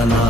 Karma.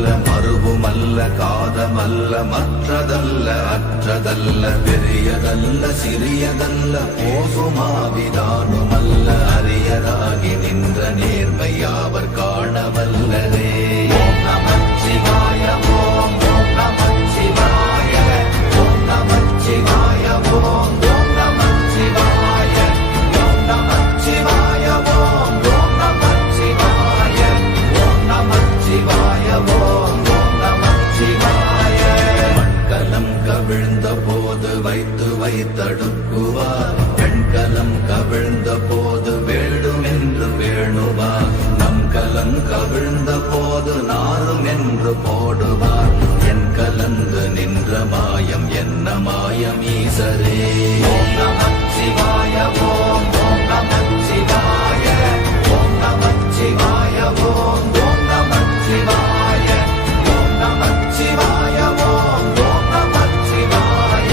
நின்றதல்ல மறுவுமல்ல காதமல்ல மற்றதல்ல அற்றதல்ல பெரியதல்ல சிறியதல்ல போகுமாவிதானுமல்ல அரியதாகி நின்ற நேர்மை யாவர் காண வல்லரே நமச்சிவாய ஓம் ஓம் நமச்சிவாய ஓம் நமச்சிவாய ஓம் ஈசரே ஓம் நமச்சிவாய ஓம் ஓம் நமச்சிவாய ஓம் நமச்சிவாய ஓம் ஓம் நமச்சிவாய ஓம் நமச்சிவாய ஓம் ஓம் நமச்சிவாய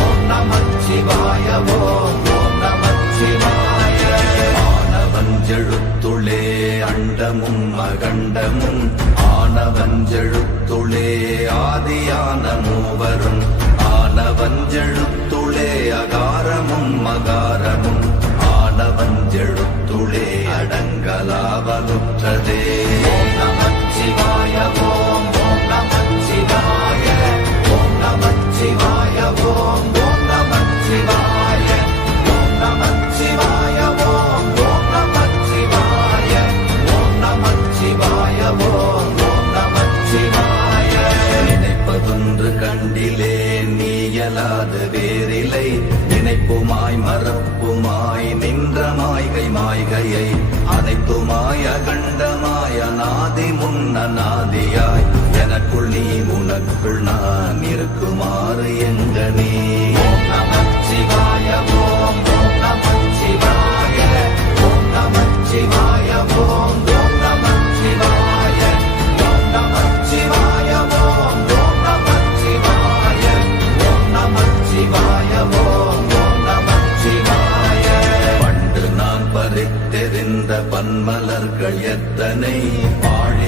ஓம் நமச்சிவாய ஓம் ஓம் நமச்சிவாய ஆனவஞ்செழுத்துளே அண்டமும் அகண்டமும் ஆனவஞ்செழுத்துளே ஆதியான மூவரும். ஆனவஞ்செழுத்துளே அகாரமும் மகாரமும் ஆனவஞ்செழுத்துளே அடங்கலாவலுற்றதே ஓம் ஆதி முன்ன நாதியாய் எனக்குள் நீ உனக்குள் நான் இருக்குமாறு எங்கனே. நீ ஓம் நமச்சிவாய ஓம் ஓம் ஓம் பன்மலர்கள் எத்தனை?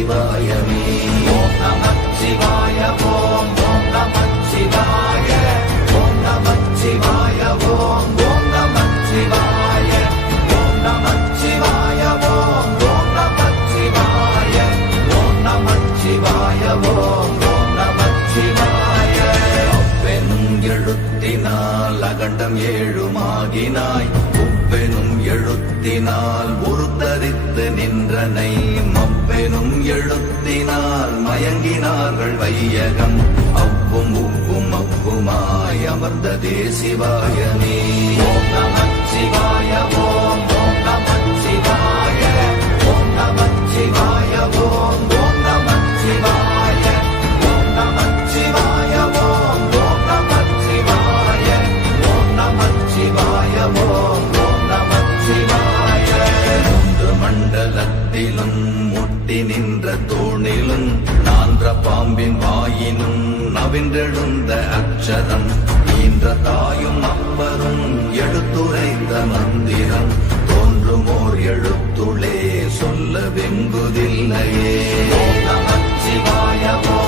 தெளிந்ததே ஓம் நமச்சிவாய ஓம் ஓம் நமச்சிவாய ஓம் நமச்சிவாய ஓம் ஓம் நமச்சிவாய ஓம் நமச்சிவாய ஓம் ஓம் நமச்சிவாய ஓம் நமச்சிவாய ஓம் ஓம் நமச்சிவாய அவ்வெனும் அகண்டம் ஏழுமாகினாய் உவ்வெனும் எழுத்தினால் வந்ததே அமர்ந்ததே சிவாயமே ஓம் நம சிவாய ஓம் ஓம் நம சிவாய. ஓம் நம சிவாய ஓம் ஓம் நம சிவாய. ஓம் நம சிவாய ஓம் ஓம் நம சிவாய. ஓம் நம சிவாய ஓம் ஓம் நம சிவாய. மூன்று மண்டலத்திலும் முட்டி நின்ற தூணிலும் நான்ற பாம்பின் வாயினும் நவின்றெழுந்த அக்ஷரம். நின்ற தாயும் அப்பரும் எடுத்துரைத்த மந்திரம் தோன்றுமோர் எழுத்துளே சொல்ல வெங்குதில்லையே ஓம்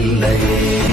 பிறப்பதிங்கு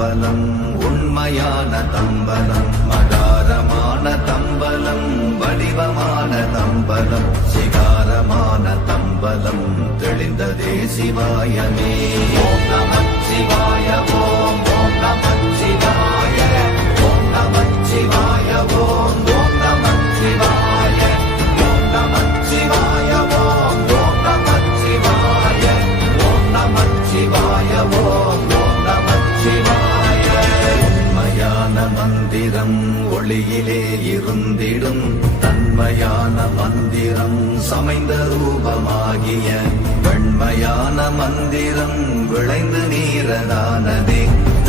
தம்பலம் உண்மையான தம்பலம் மதாரமான தம்பலம் வடிவமான தம்பலம் சிகாரமான தம்பலம் தெளிந்ததே சிவாயமே. ஓம் சிவாய ஓம் ஓம் சிவாய ஓம் நமச்சிவாய ஓம் ஓம் ஒளியிலே இருந்திடும் தன்மையான மந்திரம் சமைந்த ரூபமாகிய வெண்மையான மந்திரம் விளைந்து நீரதானதே.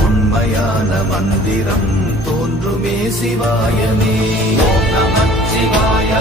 உண்மையான மந்திரம் தோன்றுமே சிவாயமே. ஓம் நமச்சிவாய